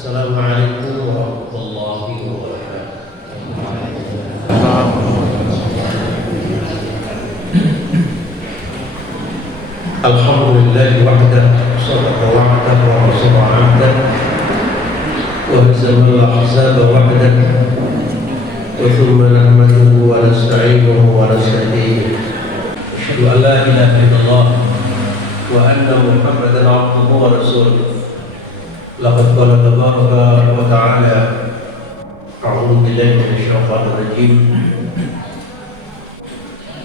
Assalamualaikum warahmatullahi wabarakatuh. Alhamdulillah wahdah, sadaqa wa'dah wa nasara 'abdah wa hazama al-ahzaba wahdah wa thumma nahmaduhu wa nasta'inuhu wa nasta'dinuhu. Asyhadu an la ilaha illallah wa anna Muhammadan 'abduhu wa rasuluh. Laqad qala tabaraka wa ta'ala a'udzu billahi minasy syaithanir rajim.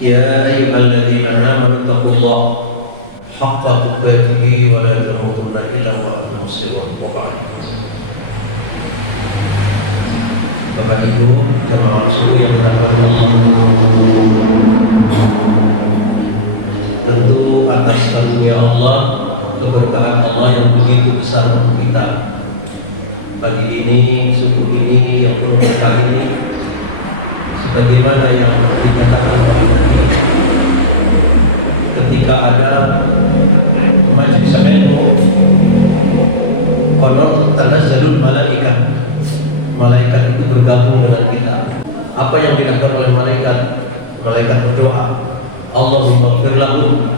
Ya ayyuhalladzina amanu taqullaha haqqa tuqatih wa la tamutunna illa wa antum muslimun. Bapak Ibu jamaah Rasul yang dirahmati Allah, tentu atas karunia Allah, keberkahan Allah yang begitu besar untuk kita, pagi ini, subuh ini, yang penuh berkah ini, sebagaimana yang dikatakan oleh Nabi ketika ada majlis ilmu, qanat tanazzalul malaikat, malaikat itu bergabung dengan kita. Apa yang dilakukan oleh malaikat? Malaikat berdoa, Allahumma ighfir lahu,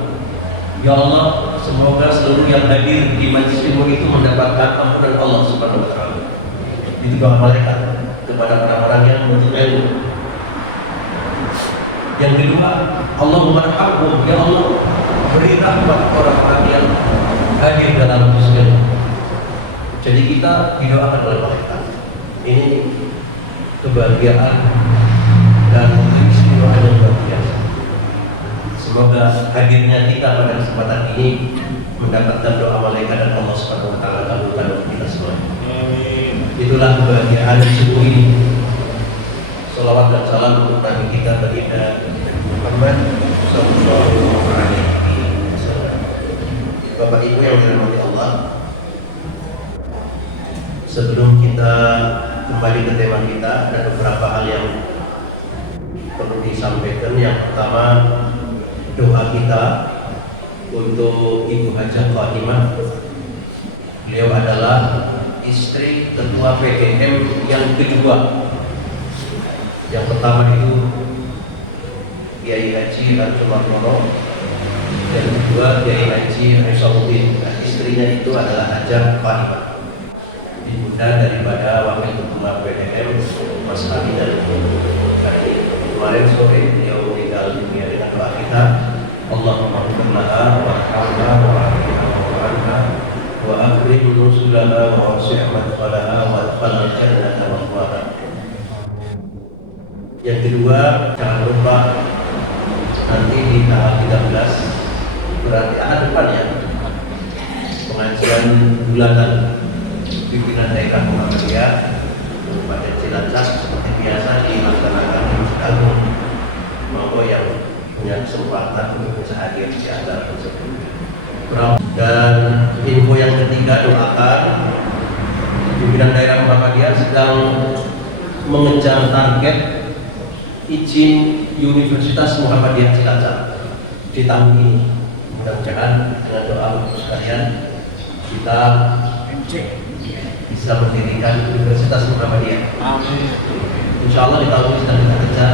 ya Allah, semoga seluruh yang hadir di majlis ilmu itu mendapatkan ampunan Allah Subhanahu wa taala. Itu doa malaikat kepada orang-orang yang menuntut ilmu. Yang kedua, Allahumma arhamhum, ya Allah, beri rahmat orang-orang yang hadir dalam majlis ilmu. Jadi kita didoakan oleh malaikat. Ini kebahagiaan dan keistimewaan yang luar biasa. Semoga hadirnya kita pada kesempatan ini mendapatkan doa malaikat dan Allah Subhanahu wa taala kabulkan kita semua. Amin. Itulah kebahagiaan subuh ini. Salawat dan salam untuk Nabi kita baginda Muhammad sallallahu alaihi wasallam. Bapak Ibu yang dirahmati Allah, sebelum kita kembali ke tema kita, ada beberapa hal yang perlu disampaikan. Yang pertama, doa kita untuk Ibu Hajah Fatimah. Beliau adalah istri ketua PDM yang kedua. Yang pertama itu Kiai Haji Rasulullah Nono, yang kedua Kiai Haji Aisyah. Istrinya itu adalah Hajah Fatimah, ibunda daripada wakil ketua PDM Mas Ali. Dan hari kemarin sore beliau meninggal dunia. Dengan doa kita, Allahumma ighfir laha warhamha wa'afiha wa'anha wa akrim nuzulaha wa wasi' madkhalaha wa adkhilha jannata ma'waha. Yang kedua, jangan lupa nanti di tanggal 13, berarti akan depan ya, pengajian bulanan pimpinan daerah Muhammadiyah Kabupaten Cilacap seperti biasa dilaksanakan di Masjid Agung. Monggo yang punya kesempatan untuk bisa hadir di acara tersebut. Dan info yang ketiga, doakan pimpinan daerah Muhammadiyah sedang mengejar target izin Universitas Muhammadiyah Cilacap di tahun ini. Mudah-mudahan dengan doa untuk sekalian kita bisa mendirikan Universitas Muhammadiyah. Amin. Insya Allah di tahun ini sedang kita kejar.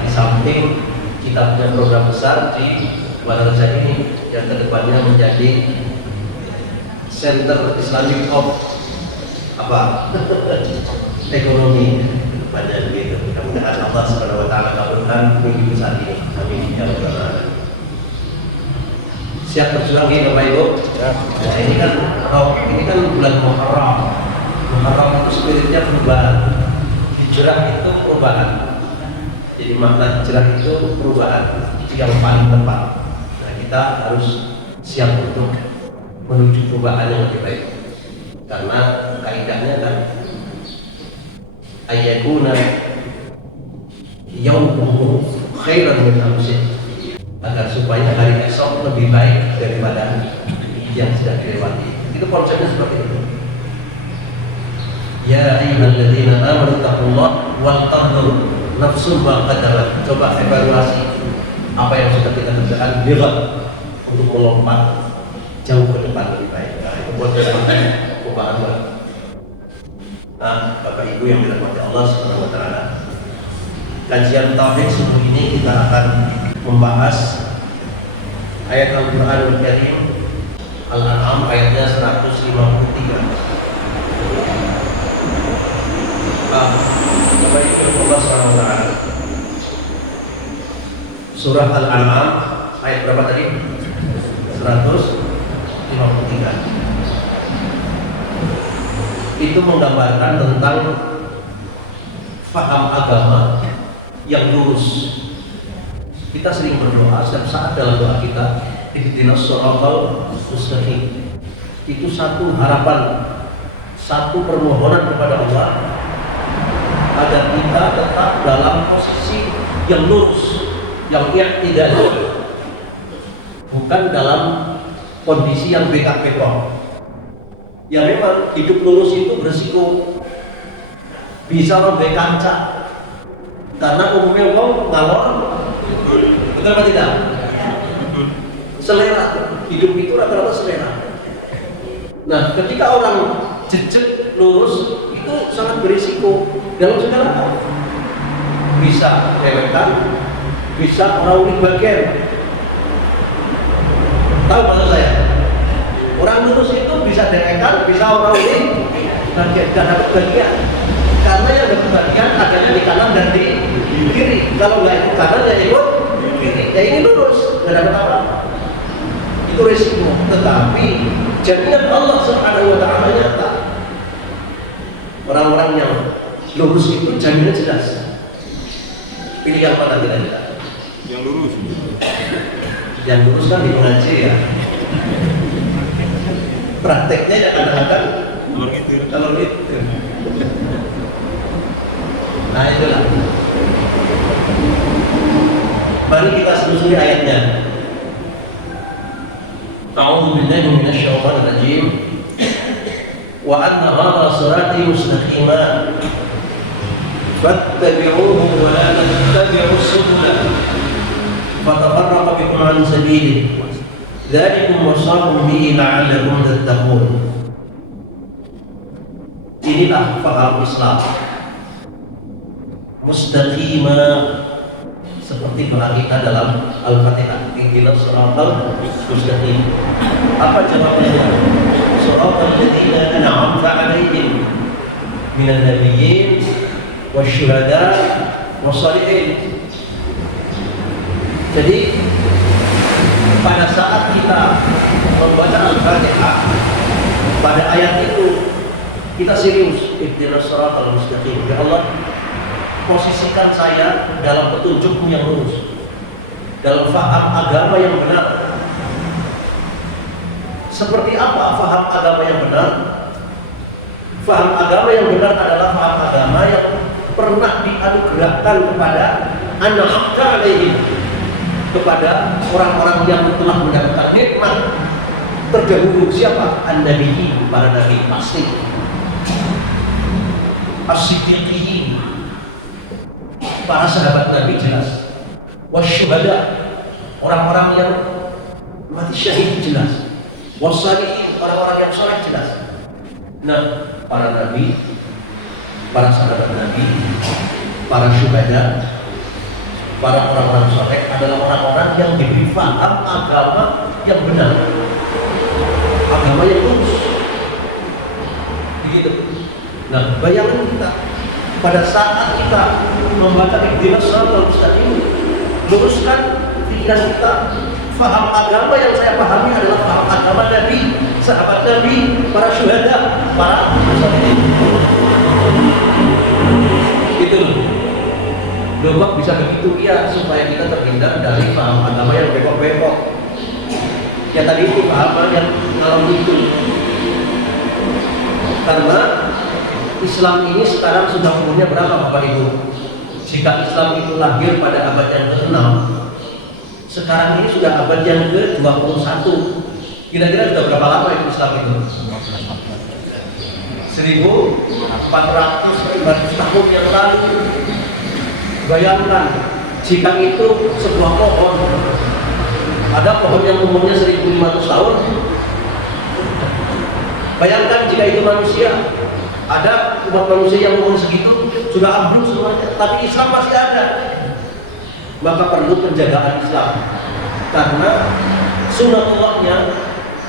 Di samping kita punya program besar di Madrasah ini yang kedepannya menjadi Center Islamic of ekonomi pada begitu. Mudah-mudahan Allah Subhanahu wa taala kabulkan mimpi besar ini. Amin ya rabbal alamin. Siap berjuang ini Bapak Ibu? Ya. Nah, ini kan bulan Muharram. Muharram itu spiritnya perubahan. Hijrah itu perubahan. Jadi makna hijrah itu perubahan. Itu yang paling tepat. Nah, kita harus siap untuk menuju perubahan yang lebih baik. Karena kaidahnya kan ayyakuna yaumuhu khairan min amsi, agar supaya hari esok lebih baik daripada yang sudah dilewati. Itu konsepnya seperti itu. Ya ayyuhalladzina amanu taqullaha wal tanzur nafsun ma qaddamat. Coba evaluasi apa yang sudah kita kerjakan, lihat untuk melompat jauh ke depan. Ibu yang dirahmati Allah Subhanahu wa taala. Kajian tauhid subuh ini kita akan membahas ayat Al-Qur'anul Karim Al-An'am ayatnya 153. Allah Subhanahu wa taala. Surah Al-An'am ayat berapa tadi? 153. Itu menggambarkan tentang faham agama yang lurus. Kita sering berdoa setiap saat dalam doa kita, ihdinas shiratal mustaqim. Itu satu harapan, satu permohonan kepada Allah agar kita tetap dalam posisi yang lurus, yang i'tidal, bukan dalam kondisi yang bengkak-bengkok. Ya memang hidup lurus itu berisiko bisa robek kaca, karena umumnya orang ngalor, betul atau tidak? Selera hidup itu rata-rata selera. Nah, ketika orang jejak lurus itu sangat berisiko dalam segala hal. Bisa lewetan, bisa orang bagian. Tahu maksud saya? Orang lurus itu bisa dewekan, bisa orang bagian, dan dapat bagian. Karena yang dapat bagian adanya di kanan dan di kiri. Kalau nggak ikut kanan ya ikut kiri. Ya ini lurus, nggak dapat apa. Itu resiko. Tetapi jaminan Allah Subhanahu wa taala nyata. Orang-orang yang lurus itu jaminan jelas. Pilih yang mana kira-kira? Yang lurus. Yang lurus kan di mengaji ya. Prakteknya ya kadang-kadang kalau gitu. Nah itulah. Mari kita selusuri ayatnya. A'udzu billahi minasy syaithanir rajim. Wa anna hadha sirati mustaqima fattabi'uhu wa la tattabi'us subula fatafarraqa bikum 'an sabilihi. Dzalikum wasaqum bihi la'allakum tattaqun. Inilah paham Islam mustaqimah seperti doa kita dalam Al-Fatihah, ihdinas shiratal mustaqim. Apa jawabannya? Shiratal ladzina an'amta 'alaihim minan nabiyyin wasyuhada wassalihin. Jadi pada saat kita membaca Al-Fatihah, pada ayat itu kita serius, ihdinas shiratal mustaqim. Ya Allah, posisikan saya dalam petunjukmu yang lurus, dalam faham agama yang benar. Seperti apa faham agama yang benar? Faham agama yang benar adalah faham agama yang pernah dianugerahkan kepada an'amta 'alaihim, kepada orang-orang yang telah mendapatkan nikmat terdahulu. Siapa? An-nabiyyin, para nabi pasti. As-siddiqin, para sahabat Nabi jelas. Wasyuhada, orang-orang yang mati syahid jelas. Wassalihin, orang-orang yang saleh jelas. Nah, para nabi, para sahabat Nabi, para syuhada, para orang-orang saleh adalah orang-orang yang diberi paham agama yang benar, agama yang lurus. Begitu. Nah, bayangan kita pada saat kita membaca ihdinas shiratal mustaqim, luruskan pikiran kita. Faham agama yang saya pahami adalah faham agama Nabi, sahabat Nabi, para syuhada, para sholihin. Gitu loh. Kok bisa begitu? Ya, supaya kita terhindar dari paham agama yang bengkok-bengkok. Ya tadi itu paham yang ngalor itu. Karena Islam ini sekarang sudah umurnya berapa Bapak Ibu? Jika Islam itu lahir pada abad yang ke-6, sekarang ini sudah abad yang ke-21. Kira-kira sudah berapa lama itu Islam itu? 1400 tahun yang lalu. Bayangkan, jika itu sebuah pohon, ada pohon yang umurnya 1500 tahun. Bayangkan jika itu manusia, Ada umat manusia yang umur segitu sudah ambruk semuanya, tapi Islam masih ada. Maka perlu penjagaan Islam, karena sunatullahnya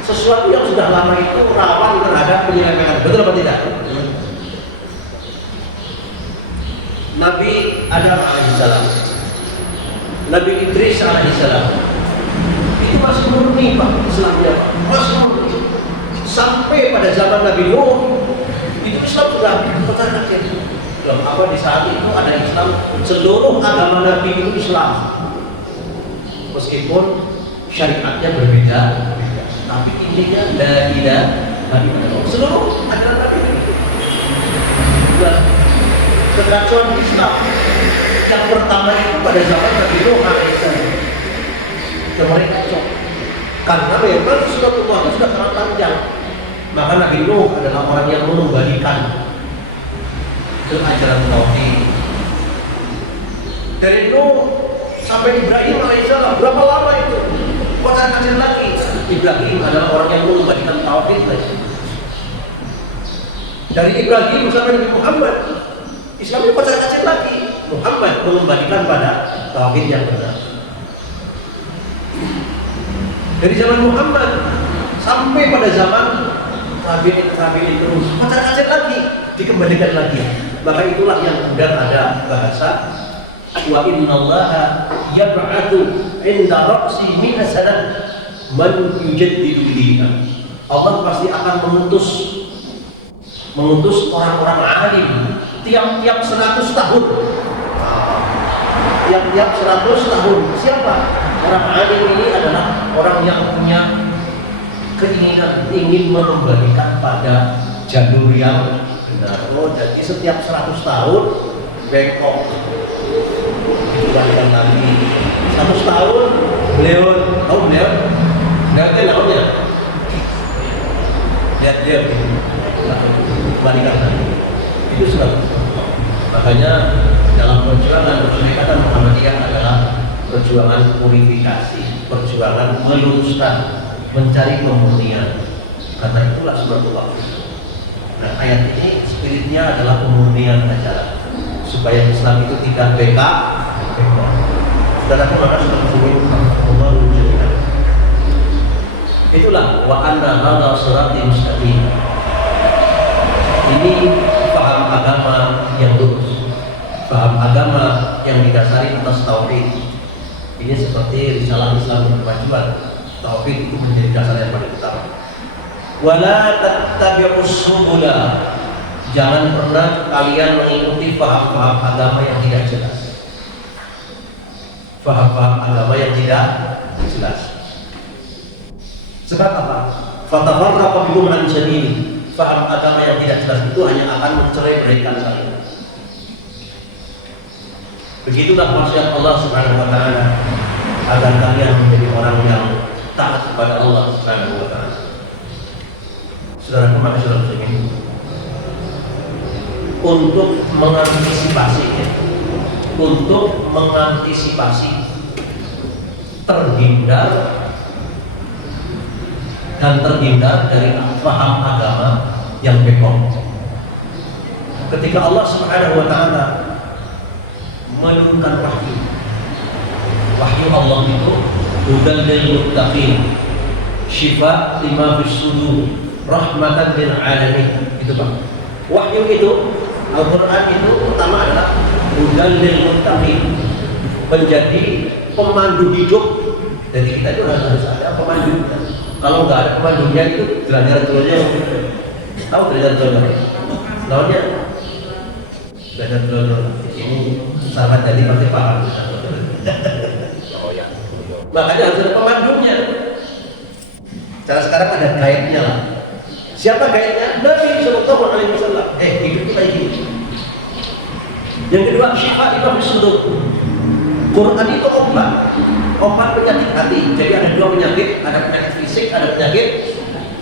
sesuatu yang sudah lama itu rawan terhadap penyelewengan. Betul apa tidak? Nabi Adam alaihissalam, Nabi Idris alaihissalam, itu masih murni Pak Islamnya, masih murni. Sampai pada zaman Nabi Nuh, itu Islam sudah kocar-kacir. Apa di saat itu ada Islam, seluruh agama Nabi itu Islam, meskipun syariatnya berbeda, tapi intinya la ilaha illallah. Seluruh ajaran Nabi itu. Kekacauan Islam yang pertama itu pada zaman Nabi Nuh alaihissalam, yang mereka kacau karena memang sunatullah itu sudah sangat panjang. Maka Nabi Nuh adalah orang yang mengembalikan ke ajaran tauhid. Dari Nuh sampai Ibrahim alaihissalam, berapa lama itu? Kocar-kacir lagi. Ibrahim adalah orang yang mengembalikan tauhid lagi. Dari Ibrahim sampai Nabi Muhammad, Islamnya kocar-kacir lagi. Muhammad mengembalikan pada tauhid yang benar. Dari zaman Muhammad sampai pada zaman tabi'in terus kocar-kacir lagi, dikembalikan lagi. Maka itulah yang kemudian ada bahasa wa innallaha yab'atsu 'inda ra'si mi'at sanah man yujaddidu dinah. Allah pasti akan mengutus orang-orang alim tiap-tiap 100 tahun. Tiap-tiap 100 tahun. Siapa? Orang alim ini adalah orang yang punya keinginan ingin mengembalikan pada jalur yang benar. Oh, jadi setiap 100 tahun bengkok dikembalikan lagi. 100 tahun beliau itu namanya lihat dia kembalikan lagi. Itu sebab makanya dalam perjuangan Perserikatan Muhammadiyah adalah perjuangan purifikasi, perjuangan meluruskan, mencari pemurnian. Karena itulah sunatullah. Nah, ayat ini spiritnya adalah pemurnian ajaran supaya Islam itu tidak beka. Saudaraku maka sudah menunjukkan. Itulah wa anna hadza siratal mustaqim. Ini paham agama yang lurus, paham agama yang didasari atas tauhid. Ini seperti risalah Islam berkemajuan. Tauhid itu menjadi dasar yang paling utama. Wala tattabi'us subula. Jangan pernah kalian mengikuti paham-paham agama yang tidak jelas. Paham-paham agama yang tidak jelas. Sebab apa? Fatafarraqa bikum an sabili. Paham agama yang tidak jelas itu hanya akan mencerai-beraikan kalian. Begitulah maksud Allah Subhanahu wa taala agar kalian menjadi orang yang taat kepada Allah Subhanahu wa taala. Saudara kemarin sudah begini. Untuk mengantisipasi terhindar dari paham agama yang bengkok. Ketika Allah Subhanahu wa taala menurunkan wahyu Allah itu hudal lil muttaqin, syifa lima fis sudur, rahmatan lil alamin. Itu Pak. Wahyu itu Al-Qur'an itu pertama adalah hudal lil muttaqin, menjadi pemandu hidup. Jadi kita itu harus ada pemandu. Kalau nggak ada pemandunya itu belajar-belajarnya tahu belajar-belajar. Lawannya belajar-belajar ini sahabat jadi pasti paham. Makanya harus ada pemandunya. Cara sekarang ada guide-nya lah. Siapa guide-nya? Nabi Sallallahu Alaihi Wasallam. Hidup kita ini. Yang kedua, syifa lima fis sudur. Quran itu obat penyakit hati. Jadi ada dua penyakit, ada penyakit fisik, ada penyakit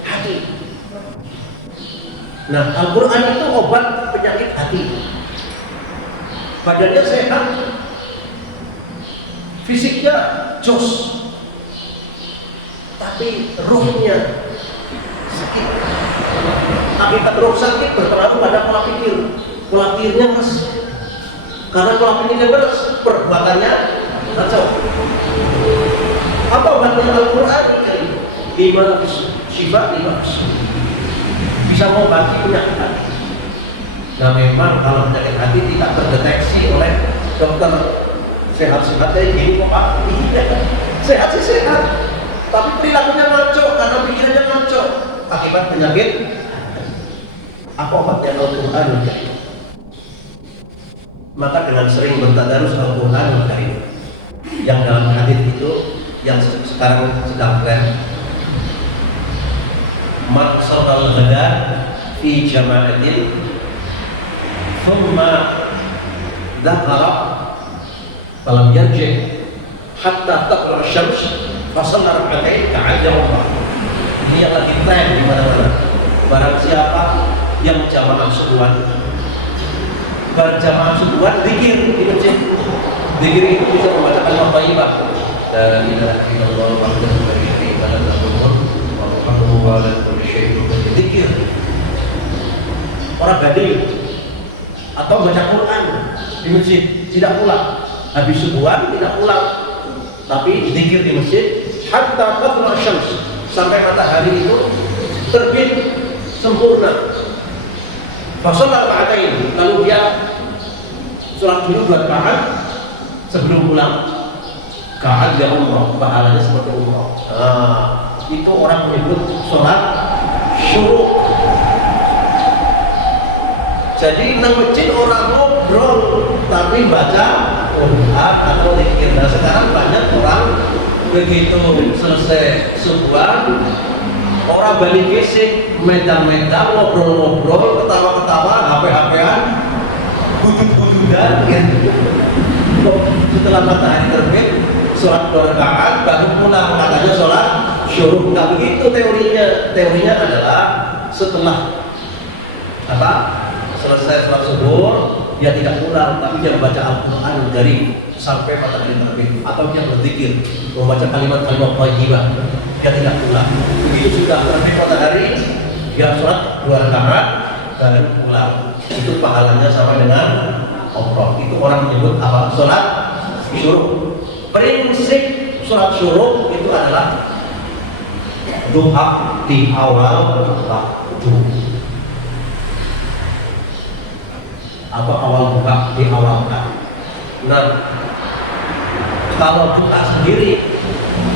hati. Nah, Al-Quran itu obat penyakit hati. Badannya sehat, fisiknya jos, tapi ruhnya sakit. Akibat ruh sakit berpengaruh pada pola pikirnya keras. Karena pola pikirnya keras, perbuatannya kacau. Apa obatnya Al-Quran? 5 sifat 5 bisa mengobati penyakit hati. Nah memang kalau penyakit hati tidak terdeteksi oleh dokter sehat-sehat kayak gini kok Pak, sehat sih sehat, tapi perilakunya ngaco karena pikirannya ngaco akibat penyakit. Apa obatnya Al-Quran? Maka dengan sering bertadarus Al-Quran yang dalam hadis itu yang sekarang sedang tren, man shallal ghada fi jama'atin thumma dzakara falam yarji hatta taqra asy-syams fa shalla rak'atain ka'adda Allah. Ini yang lagi tren di mana-mana. Barang siapa yang jamaah subuhan, berjamaah subuhan zikir di masjid, zikir itu bisa membaca kalimat thayyibah, la ilaha illallah wahdahu la syarika lahu lahul mulku wa lahu ala kulli syai'in qadir. Zikir orang gadil atau baca Quran di masjid, tidak pulang habis subuhan, tidak pulang tapi zikir di masjid hatta tatlu asy-syams, sampai matahari itu terbit sempurna. Fasolah rak'atain, lalu dia sholat dulu 2 rakaat sebelum pulang. Ka'ad ya umrah, pahalanya seperti umrah. Itu orang menyebut sholat syuruk. Jadi nang masjid orang ngobrol tapi baca Quran atau zikir. Nah sekarang banyak orang begitu selesai subuhan, orang balik fisik, medang-medang, ngobrol-ngobrol, ketawa-ketawa, HP-HPan, wujud-wujudan gitu. Setelah matahari terbit, sholat 2 rakaat, baru pulang, katanya sholat syuruk. Nggak begitu teorinya. Teorinya adalah setelah selesai sholat subuh, dia tidak pulang, tapi dia membaca Al-Quran dari sampai matahari terbit, atau dia berzikir, membaca kalimat-kalimat thayyibah, dia tidak pulang. Begitu sudah terbit matahari, dia sholat 2 rakaat dan pulang. Itu pahalanya sama dengan umrah. Itu orang menyebut apa? Sholat syuruk. Prinsip sholat syuruk itu adalah duha di awal waktu. Apa awal buka di awal waktu. Nah, kalau buka sendiri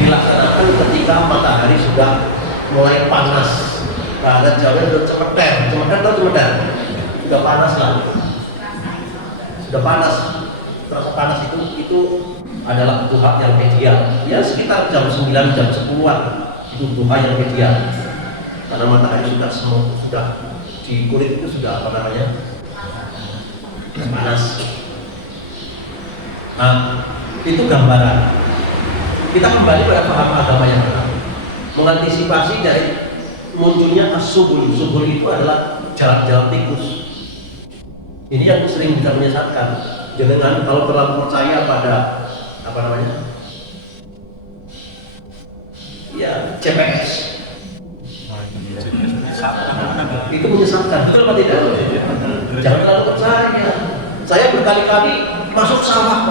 dilaksanakan ketika matahari sudah mulai panas. Bahasa Jawa sudah cemedar atau cemedar, sudah panas lah, sudah panas. Terasa panas itu adalah duha yang ideal. Ya sekitar jam 9, jam 10-an itu duha yang ideal. Karena matahari sudah di kulit itu sudah panas. Nah, itu gambaran. Kita kembali pada paham agama yang benar. Mengantisipasi dari munculnya as-subul. Subul itu adalah jalan-jalan tikus. Ini yang sering kita menyesatkan. Jangan kalau terlalu percaya pada ya CPS. Itu menyesatkan. Betul apa tidak? Jangan terlalu percaya. Saya berkali-kali masuk sawah.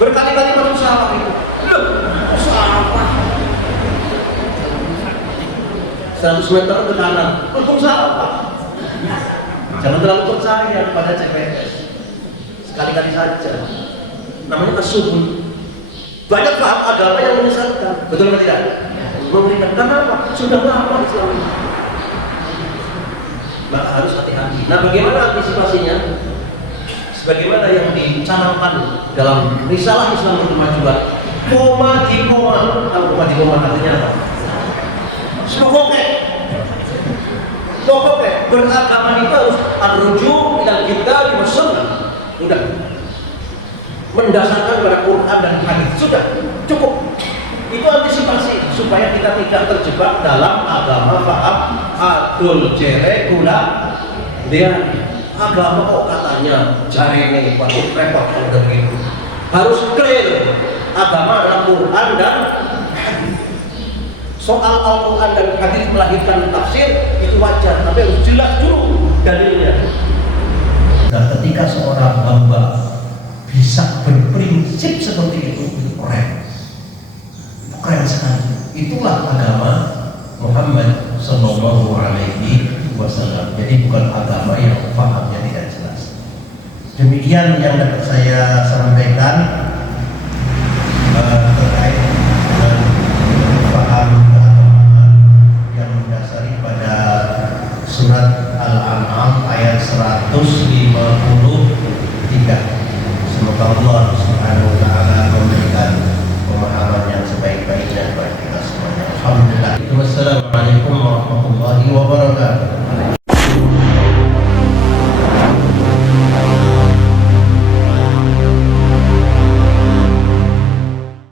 Berkali-kali masuk sawah itu. Sawah 100 meter ke kanan, untung sawah. Jangan terlalu percaya pada CPS. Sekali-kali saja. Namanya kesubul. Banyak paham agama yang menyesatkan. Betul atau tidak? Memberikan karena apa? Sudah lama Islam ini. Maka harus hati-hati. Nah, bagaimana antisipasinya? Sebagaimana yang dicanangkan dalam risalah Islam Berkemajuan, koma di koma. Tahu koma di koma artinya apa? Pokoknya beragama itu harus ar-ruju' ilal kitab wa sunnah. Sudah. Mendasarkan pada Quran dan hadis. Sudah, cukup. Itu antisipasi supaya kita tidak terjebak dalam agama paham adul jere gula dia agama kok katanya jarene patut repot kalau begitu. Harus clear agama adalah Quran dan hadis. soal Al-Quran dan hadis melahirkan tafsir itu wajar, tapi harus jelas dulu dalilnya. Nah, ketika seorang hamba bisa berprinsip seperti itu keren, keren sekali. Itulah agama Muhammad Sallallahu Alaihi Wasallam. Jadi bukan agama yang fahamnya tidak jelas. Demikian yang dapat saya sampaikan terkait dengan paham keagamaan yang mendasari pada surat Al-An'am ayat 100